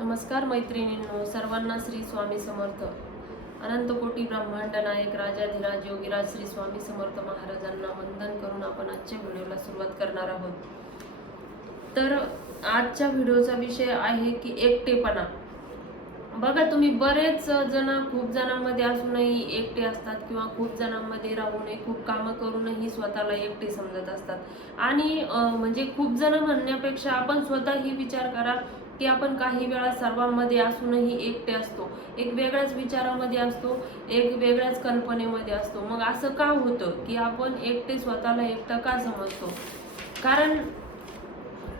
नमस्कार मैत्रिणींनो, सर्वांना श्री स्वामी समर्थ. अनंत कोटी ब्रह्मांड नायक राजाधिराज योगीराज श्री स्वामी समर्थ महाराजांना वंदन करून आपण आजच्या व्हिडिओला सुरुवात करणार आहोत. तर आजच्या व्हिडिओचा विषय आहे की एकटेपणा. बघा, तुम्ही बरेच जण खूप जणांमध्ये असूनही एकटे असतात किंवा खूप जणांमध्ये राहूनही खूप कामं करूनही स्वतःला एकटे समजत असतात. आणि म्हणजे खूप जण म्हणण्यापेक्षा आपण स्वतःही विचार करा की आपण काही वेळा सर्वांमध्ये असूनही एकटे असतो, एक वेगळ्याच विचारामध्ये असतो, एक वेगळ्याच कल्पनेमध्ये असतो. मग असं का होतं की आपण एकटे स्वतःला एकटं का समजतो? कारण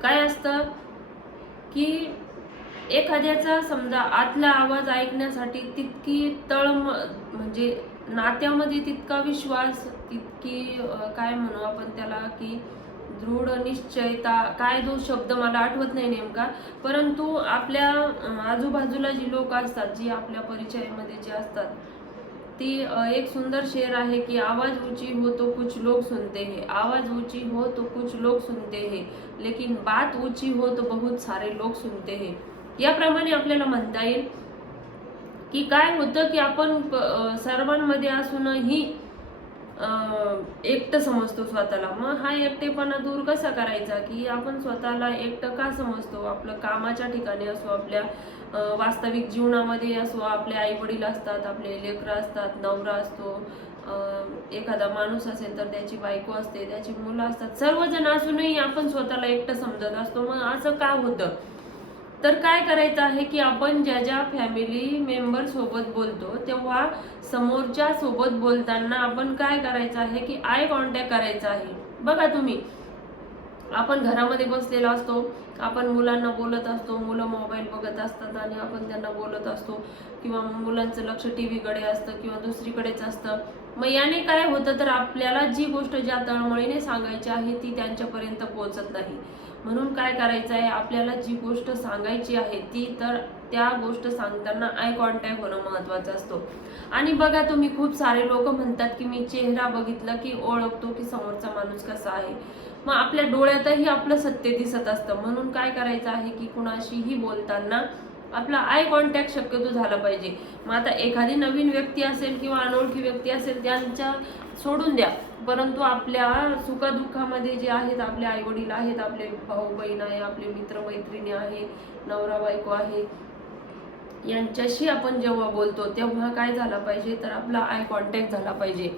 काय असतं की एखाद्याचा समजा आतला आवाज ऐकण्यासाठी तितकी म्हणजे नात्यामध्ये तितका विश्वास, तितकी काय म्हणू आपण त्याला की दृढ निश्चयता, काय जो शब्द मला आठवत नाही नेमका, परंतु आपल्या आजूबाजूला जी लोक असतात, जी आपल्या परिचयामध्ये जे असतात, ती एक सुंदर शेर आहे की आवाज ऊंची हो तो कुछ लोग सुनते हैं, आवाज ऊंची हो तो कुछ लोग सुनते हैं, लेकिन बात ऊंची हो तो बहुत सारे लोग सुनते हैं. याप्रमाणे आपल्याला म्हणता येईल की काय होतं की आपण सर्वांमध्ये असूनही एकटं समजतो स्वतःला. मग हा एकटेपणा दूर कसा करायचा की आपण स्वतःला एकटं का समजतो? आपलं कामाच्या ठिकाणी असो, आपल्या वास्तविक जीवनामध्ये असो, आपले आई वडील असतात, आपले लेकरं असतात, नवरा असतो, एखादा माणूस असेल तर त्याची बायको असते, त्याची मुलं असतात, सर्वजण असूनही आपण स्वतःला एकटं समजत असतो. मग असं का होतं? तर काय करायचं आहे की आपण ज्या ज्या फॅमिली मेंबर सोबत बोलतो तेव्हा समोरच्या सोबत बोलताना आपण काय करायचं आहे की आय कॉन्टॅक्ट करायचा आहे. बघा तुम्ही, आपण घरामध्ये बसलेला असतो, आपण मुलांना बोलत असतो, मुलं मोबाईल बघत असतात आणि आपण त्यांना बोलत असतो, किंवा मुलांचं लक्ष टीव्हीकडे असतं किंवा दुसरीकडेच असतं. मग याने काय होतं तर आपल्याला जी गोष्ट ज्या तळमळीने सांगायची आहे ती त्यांच्यापर्यंत पोहोचत नाही. म्हणून काय करायचं आहे, आपल्याला जी गोष्ट सांगायची आहे ती तर त्या गोष्ट सांगताना आय कॉन्टॅक्ट होणं महत्वाचं असतो. आणि बघा तुम्ही, खूप सारे लोक म्हणतात की मी चेहरा बघितला की ओळखतो की समोरचा माणूस कसा आहे. मग आपल्या डोळ्यातही आपलं सत्य दिसत असतं. म्हणून काय करायचं आहे की कुणाशीही बोलताना आपला आय कॉन्टॅक्ट शक्यतो झाला पाहिजे. मग आता एखादी नवीन व्यक्ती असेल किंवा अनोळखी व्यक्ती असेल त्यांच्या सोडून द्या, परंतु आपल्या सुखदुःखामध्ये जे आहेत, आपले आई वडील आहेत, आपले भाऊ बहीण आहे, आपले मित्र मैत्रिणी आहे, नवरा बायको आहे, यांच्याशी आपण जेव्हा बोलतो तेव्हा काय झाला पाहिजे तर आपला आय कॉन्टॅक्ट झाला पाहिजे.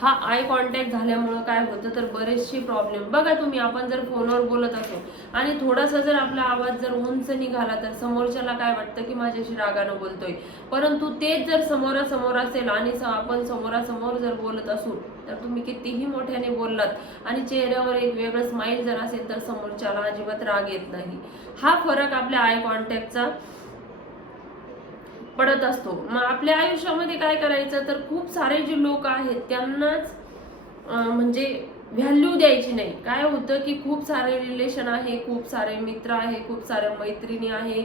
हा आय कॉन्टॅक्ट झाल्यामुळं काय होतं तर बरेचसे प्रॉब्लेम, बघा तुम्ही, आपण जर फोनवर बोलत असो आणि थोडासा जर आपला आवाज जर उंच निघाला तर समोरच्याला काय वाटतं की माझ्याशी रागानं बोलतोय. परंतु तेच जर समोरासमोर असेल आणि आपण समोरासमोर जर बोलत असू तर तुम्ही कितीही मोठ्याने बोललात आणि चेहऱ्यावर एक वेगळं स्माइल जर असेल तर समोरच्याला अजिबात राग येत नाही. हा फरक आपल्या आय कॉन्टॅक्टचा पडत असतो. मग आपल्या आयुष्यामध्ये काय करायचं तर खूप सारे जे लोक आहेत त्यांनाच म्हणजे व्हॅल्यू द्यायची नाही. काय होतं की खूप सारे रिलेशन आहे, खूप सारे मित्र आहे, खूप साऱ्या मैत्रिणी आहे,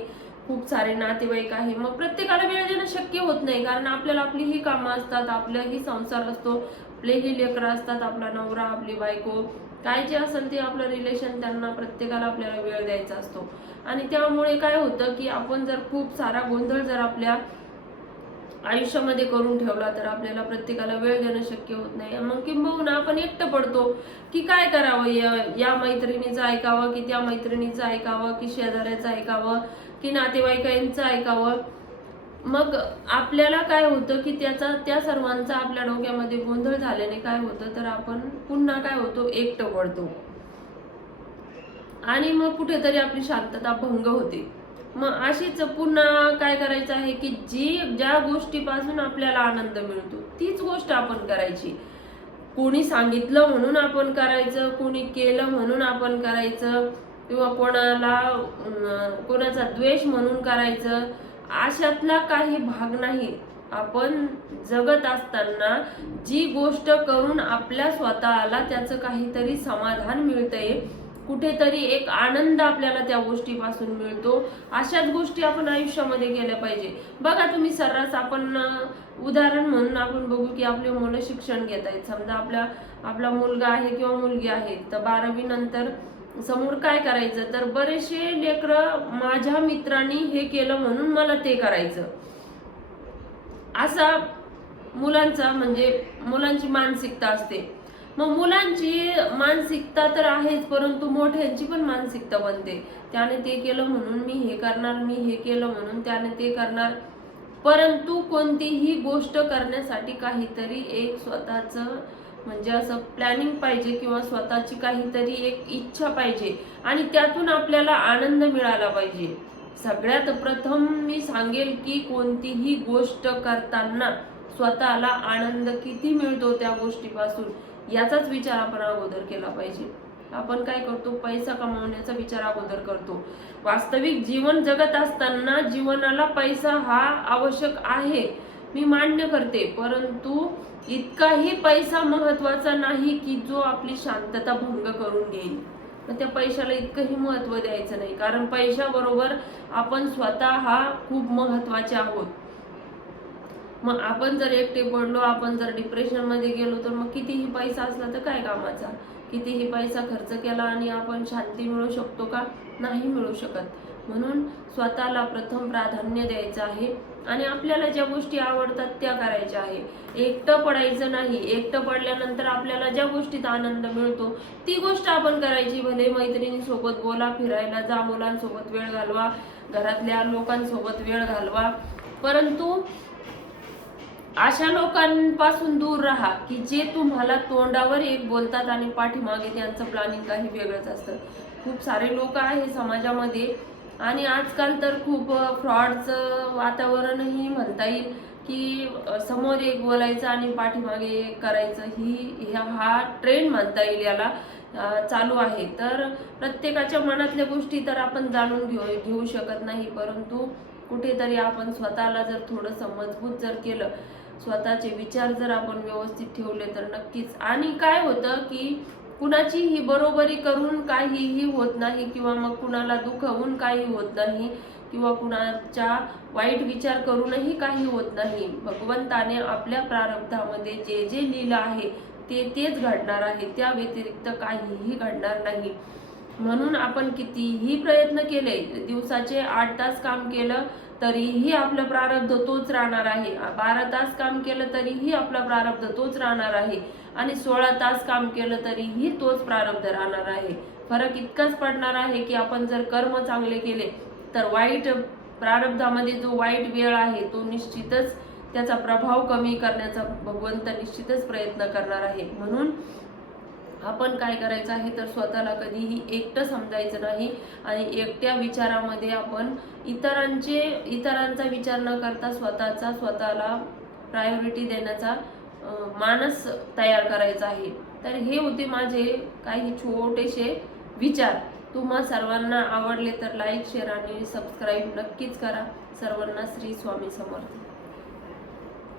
खूप सारे नातेवाईक आहे. मग प्रत्येकाला वेळ देणं शक्य होत नाही, कारण आपल्याला आपलीही कामं असतात, आपलाही संसार असतो, आपलेही लेकरं असतात, आपला नवरा, आपली बायको, काय जे असेल ते आपलं रिलेशन, त्यांना प्रत्येकाला आपल्याला वेळ द्यायचा असतो. आणि त्यामुळे काय होतं की आपण जर खूप सारा गोंधळ जर आपल्या आयुष्यामध्ये करून ठेवला तर आपल्याला प्रत्येकाला वेळ देणं शक्य होत नाही. मग किंबहुना आपण एकटं पडतो की काय करावं, या मैत्रिणीचं ऐकावं की त्या मैत्रिणीचं ऐकावं, की शेजाऱ्याचं ऐकावं की नातेवाईकांचं ऐकावं. मग आपल्याला काय होतं की त्या सर्वांचा आपल्या डोक्यामध्ये गोंधळ झाल्याने काय होतं तर आपण पुन्हा काय होतो, एकटं पडतो आणि मग कुठेतरी आपली शांतता भंग होते. मग अशीच पुन्हा काय करायचं आहे की ज्या गोष्टीपासून आपल्याला आनंद मिळतो तीच गोष्ट आपण करायची. कोणी सांगितलं म्हणून आपण करायचं, कोणी केलं म्हणून आपण करायचं, किंवा कोणाचा द्वेष म्हणून करायचं, अशातला काही भाग नाही. आपण जगत असताना जी गोष्ट करून आपल्या स्वतःला त्याचं काहीतरी समाधान मिळतंय, कुठेतरी एक आनंद आपल्याला त्या गोष्टीपासून मिळतो, अशाच गोष्टी आपण आयुष्यामध्ये केल्या पाहिजे. बघा तुम्ही, सर्रास आपण उदाहरण म्हणून आपण बघू की आपले मुलं शिक्षण घेत आहेत. समजा आपला मुलगा आहे किंवा मुलगी आहे तर 12वी नंतर समोर काय करायचं, तर बरेचसे लेकरं माझ्या मित्रांनी हे केलं म्हणून मला ते करायचं, असा मुलांची मानसिकता असते. मग मुलांची मानसिकता तर आहेच, परंतु मोठ्यांची पण मानसिकता बनते. त्याने ते केलं म्हणून मी हे करणार, मी हे केलं म्हणून त्याने ते करणार. परंतु कोणतीही गोष्ट करण्यासाठी काहीतरी एक स्वतःचं असं प्लॅनिंग पाहिजे किंवा स्वतःची काहीतरी एक इच्छा पाहिजे आणि त्यातून आपल्याला आनंद मिळाला पाहिजे. सगळ्यात प्रथम मी सांगेल की कोणतीही गोष्ट करताना स्वतःला आनंद किती मिळतो त्या गोष्टीपासून याचाच विचार आपण अगोदर केला पाहिजे. आपण काय करतो, पैसा कमवण्याचा विचार अगोदर करतो. वास्तविक जीवन जगत असताना जीवनाला पैसा हा आवश्यक आहे, मी मान्य करते, परंतु इतकाही पैसा महत्वाचा नाही की जो आपली शांतता भंग करून घेईल. तर त्या पैशाला इतकंही महत्व द्यायचं नाही, कारण पैशाबरोबर आपण स्वतः हा खूप महत्वाचे आहोत. मग आपण जर एकटे पडलो, आपण जर डिप्रेशन मध्ये गेलो, तर मग कितीही पैसा असला तर काय कामाचा. कितीही पैसा खर्च केला आणि आपण शांती मिळू शकतो का? नाही मिळू शकत. म्हणून स्वतःला प्रथम प्राधान्य द्यायचं आहे आणि आपल्याला ज्या गोष्टी आवडतात त्या करायच्या आहे. एकटं पडायचं नाही. एकटं पडल्यानंतर आपल्याला ज्या गोष्टीत आनंद मिळतो ती गोष्ट आपण करायची. भले मैत्रिणींसोबत बोला, फिरायला जा, मुलांसोबत वेळ घालवा, घरातल्या लोकांसोबत वेळ घालवा, परंतु अशा लोकांपासून दूर राहा की जे तुम्हाला तोंडावर एक बोलतात आणि पाठीमागे त्यांचं प्लॅनिंग काही वेगळंच असतं. खूप सारे लोक आहे समाजामध्ये आणि आजकाल तर खूप फ्रॉडचं वातावरणही म्हणता येईल की समोर एक बोलायचं आणि पाठीमागे एक करायचं, हा ट्रेंड म्हणता येईल याला, चालू आहे. तर प्रत्येकाच्या मनातल्या गोष्टी तर आपण जाणून घेऊ शकत नाही, परंतु कुठेतरी आपण स्वतःला जर थोडंसं मजबूत जर केलं, स्वतःचे विचार जर आपण व्यवस्थित ठेवले तर नक्कीच. आणि काय होतं की कुणाचीही बरोबरी करून काहीही होत नाही किंवा मग कुणाला दुखवून काही होत नाही किंवा कुणाच्या वाईट विचार करूनही काही होत नाही. भगवंताने आपल्या प्रारब्धामध्ये जे जे लिहिलं आहे तेच घडणार आहे, त्या व्यतिरिक्त काहीही घडणार नाही. म्हणून आपण कितीही प्रयत्न केले, दिवसाचे 8 तास काम केलं तरीही आपलं प्रारब्ध तोच राहणार आहे. 12 तास काम केलं तरीही आपला प्रारब्ध तोच राहणार आहे आणि 16 तास काम केलं तरीही तोच प्रारब्ध राहणार आहे. फरक इतकाच पडणार आहे की आपण जर कर्म चांगले केले तर वाईट प्रारब्धामध्ये जो वाईट वेळ आहे तो निश्चितच त्याचा प्रभाव कमी करण्याचा भगवंत निश्चितच प्रयत्न करणार आहे. म्हणून आपण काय करायचं आहे तर स्वतःला कधीही एकटं समजायचं नाही आणि एकट्या विचारामध्ये आपण इतरांचा विचार न करता स्वतःला प्रायोरिटी देण्याचा मानस तयार करायचा आहे. तर हे होते माझे काही छोटेसे विचार. तुम्हा सर्वांना आवडले तर लाईक, शेअर आणि सबस्क्राईब नक्कीच करा. सर्वांना श्री स्वामी समर्थ.